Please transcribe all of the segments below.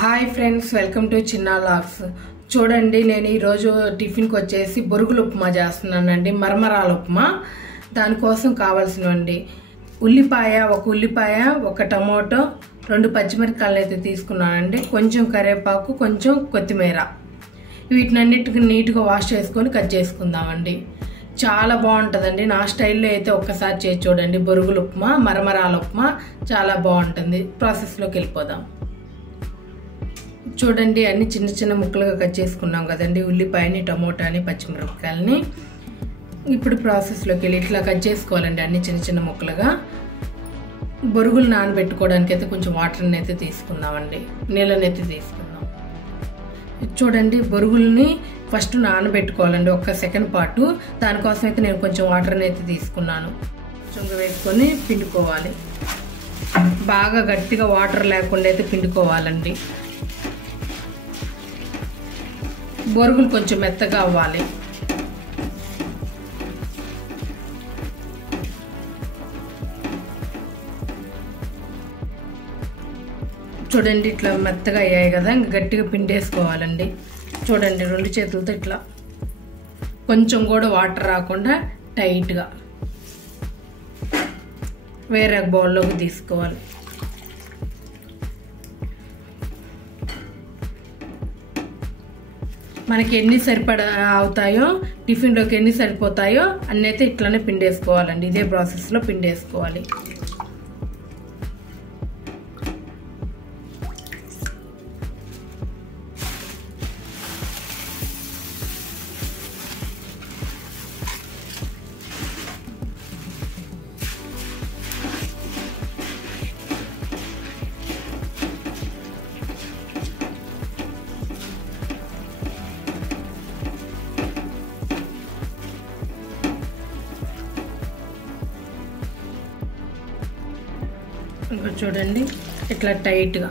Hi friends, welcome to చిన్న logs. చూడండి, నేను ఈరోజు టిఫిన్కి వచ్చేసి బొరుగుల ఉప్మా చేస్తున్నానండి, మరమరాల ఉప్మా. దానికోసం కావాల్సినవండి ఒక ఉల్లిపాయ, ఒక టమోటో, 2 పచ్చిమిరపకాయలు అయితే తీసుకున్నానండి, కొంచెం కరివేపాకు, కొంచెం కొత్తిమీర. వీటినన్నిటిని నీట్గా వాష్ చేసుకొని కట్ చేసుకుందామండి. చాలా బాగుంటుందండి. నా స్టైల్లో అయితే ఒక్కసారి చేసి చూడండి. బొరుగుల ఉప్మా, మరమరాల ఉప్మా చాలా బాగుంటుంది. ప్రాసెస్లోకి వెళ్ళిపోదాం. చూడండి, అన్ని చిన్న చిన్న ముక్కలుగా కట్ చేసుకున్నాం కదండి, ఉల్లిపాయని, టమోటాని, పచ్చిమిరపకాయలని. ఇప్పుడు ప్రాసెస్లోకి వెళ్ళి ఇట్లా కట్ చేసుకోవాలండి, అన్ని చిన్న చిన్న ముక్కలుగా. బొరుగులు నానబెట్టుకోవడానికి అయితే కొంచెం వాటర్ని అయితే తీసుకుందామండి, నీళ్ళని అయితే తీసుకుందాం. చూడండి, బొరుగుల్ని ఫస్ట్ నానబెట్టుకోవాలండి, 1 సెకండ్ పాటు. దానికోసం అయితే నేను కొంచెం వాటర్ని అయితే తీసుకున్నాను. కొంచెం వేసుకొని పిండుకోవాలి. బాగా గట్టిగా వాటర్ లేకుండా అయితే పిండుకోవాలండి. బొరుగులు కొంచెం మెత్తగా అవ్వాలి. చూడండి, ఇట్లా మెత్తగా అయ్యాయి కదా, ఇంకా గట్టిగా పిండేసుకోవాలండి. చూడండి, 2 చేతులతో ఇట్లా కొంచెం కూడా వాటర్ రాకుండా టైట్గా వేరే బౌల్లోకి తీసుకోవాలి. మనకి ఎన్ని సరిపడా అవుతాయో, టిఫిన్లోకి ఎన్ని సరిపోతాయో అన్నీ అయితే ఇట్లానే పిండేసుకోవాలండి. ఇదే ప్రాసెస్లో పిండేసుకోవాలి. ఇంకా చూడండి, ఇట్లా టైట్గా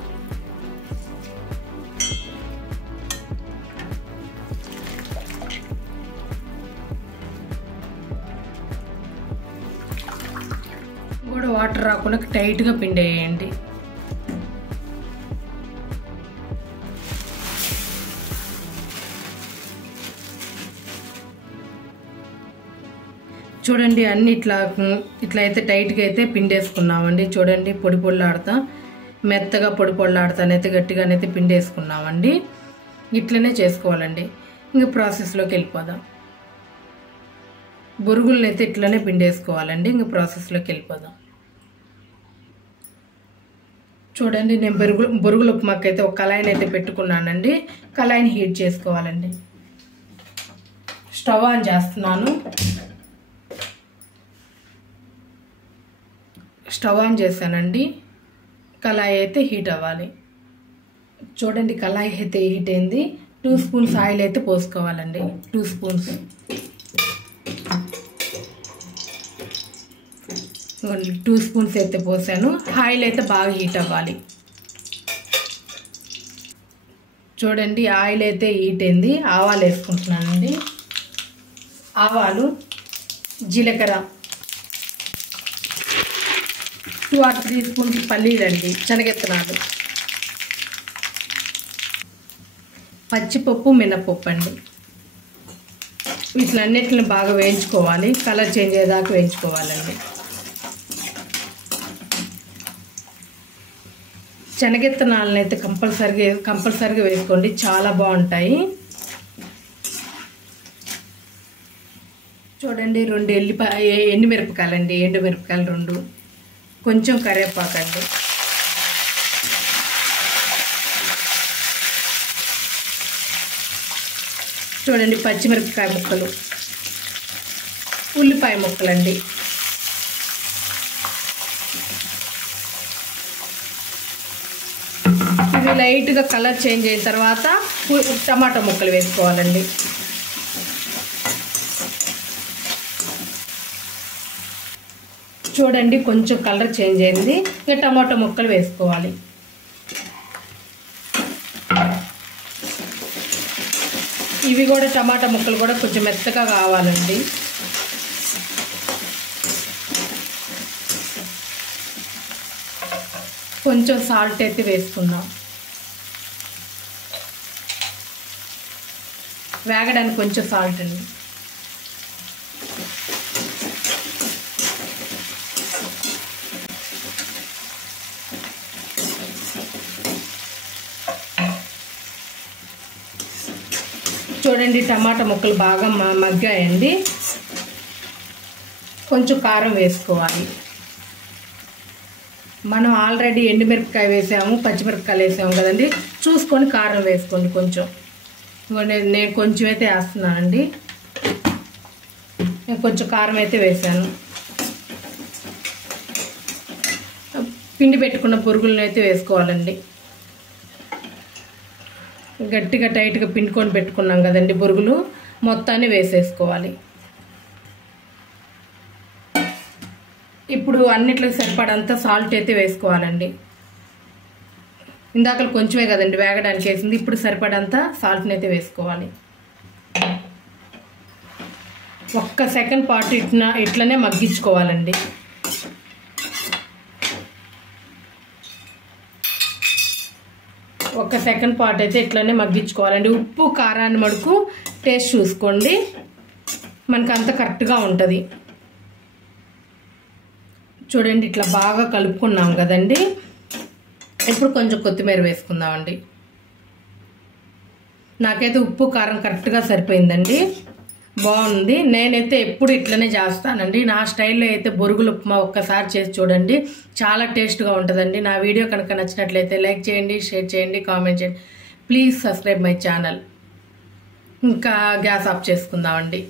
కూడా వాటర్ రాకుండా టైట్గా పిండేయండి. చూడండి, అన్ని ఇట్లా అయితే టైట్గా అయితే పిండేసుకున్నామండి. చూడండి, పొడి పొడిలాడుతా, మెత్తగా పొడి పొడిలాడుతానైతే గట్టిగానైతే పిండేసుకున్నామండి. ఇట్లనే చేసుకోవాలండి. ఇంకా ప్రాసెస్లోకి వెళ్ళిపోదాం. బొరుగులను అయితే ఇట్లనే పిండేసుకోవాలండి. ఇంకా ప్రాసెస్లోకి వెళ్ళిపోదాం. చూడండి, నేను బొరుగుల ఉప్మాకి అయితే ఒక కళాయిని అయితే పెట్టుకున్నానండి. కళాయిని హీట్ చేసుకోవాలండి. స్టవ్ ఆన్ చేస్తున్నాను. స్టవ్ ఆన్ చేశానండి. కళాయి అయితే హీట్ అవ్వాలి. చూడండి, కళాయి అయితే హీట్ అయింది. 2 స్పూన్స్ ఆయిల్ అయితే పోసుకోవాలండి. 2 స్పూన్స్ 2 స్పూన్స్ అయితే పోసాను. ఆయిల్ అయితే బాగా హీట్ అవ్వాలి. చూడండి, ఆయిల్ అయితే హీట్ అయింది. ఆవాలు వేసుకుంటున్నానండి. ఆవాలు, జీలకర్ర, 2 or 3 స్పూన్స్ పల్లీలండి, శనగెత్తనాలు, పచ్చిపప్పు, మినపప్పు అండి. వీటిలన్నిటిని బాగా వేయించుకోవాలి. కలర్ చేంజ్ అయ్యేదాకా వేయించుకోవాలండి. శనగెత్తనాలను అయితే కంపల్సరిగా వేసుకోండి, చాలా బాగుంటాయి. చూడండి, 2 ఎండుమిరపకాయలండి, ఎండుమిరపకాయలు 2, కొంచెం కరివేపాకండి, చూడండి, పచ్చిమిరపకాయ ముక్కలు, ఉల్లిపాయ ముక్కలండి, ఇవి లైట్గా కలర్ చేంజ్ అయిన తర్వాత టమాటా ముక్కలు వేసుకోవాలండి. చూడండి, కొంచెం కలర్ చేంజ్ అయింది. ఇంకా టమాటో ముక్కలు వేసుకోవాలి. ఇవి కూడా టమాటా ముక్కలు కూడా కొంచెం మెత్తగా కావాలండి. కొంచెం సాల్ట్ అయితే వేసుకుందాం. వేగడానికి కొంచెం సాల్ట్ అండి. చూడండి టమాటా ముక్కలు బాగా మగ్గాయండి. కొంచెం కారం వేసుకోవాలి. మనం ఆల్రెడీ ఎండుమిరపకాయ వేసాము, పచ్చిమిరపకాయలు వేసాము కదండి, చూసుకొని కారం వేసుకోండి కొంచెం. నేను కొంచెం అయితే వేస్తున్నానండి. నేను కొంచెం కారం అయితే వేసాను. పిండి పెట్టుకున్న పురుగులను అయితే వేసుకోవాలండి. గట్టిగా టైట్గా పిండుకొని పెట్టుకున్నాం కదండి పురుగులు, మొత్తాన్ని వేసేసుకోవాలి. ఇప్పుడు అన్నిట్లకి సరిపడంత సాల్ట్ అయితే వేసుకోవాలండి. ఇందాక కొంచెమే కదండి వేగడానికి వేసింది, ఇప్పుడు సరిపడంత సాల్ట్ని అయితే వేసుకోవాలి. ఒక్క సెకండ్ పాటు ఇట్లనే మగ్గించుకోవాలండి. ఒక సెకండ్ పాటు అయితే ఇట్లనే మగ్గించుకోవాలండి. ఉప్పు కారాన్ని మడుకు టేస్ట్ చూసుకోండి, మనకు అంత కరెక్ట్గా ఉంటుంది. చూడండి ఇట్లా బాగా కలుపుకున్నాం కదండి. ఇప్పుడు కొంచెం కొత్తిమీర వేసుకుందామండి. నాకైతే ఉప్పు కారం కరెక్ట్గా సరిపోయిందండి, బాగుంది. నేనైతే ఎప్పుడు ఇట్లనే చేస్తానండి. నా స్టైల్లో అయితే బొరుగుల ఉప్మా ఒక్కసారి చేసి చూడండి, చాలా టేస్ట్గా ఉంటుందండి. నా వీడియో కనుక నచ్చినట్లయితే లైక్ చేయండి, షేర్ చేయండి, కామెంట్ చేయండి. Please subscribe my channel. ఇంకా గ్యాస్ ఆఫ్ చేసుకుందామండి.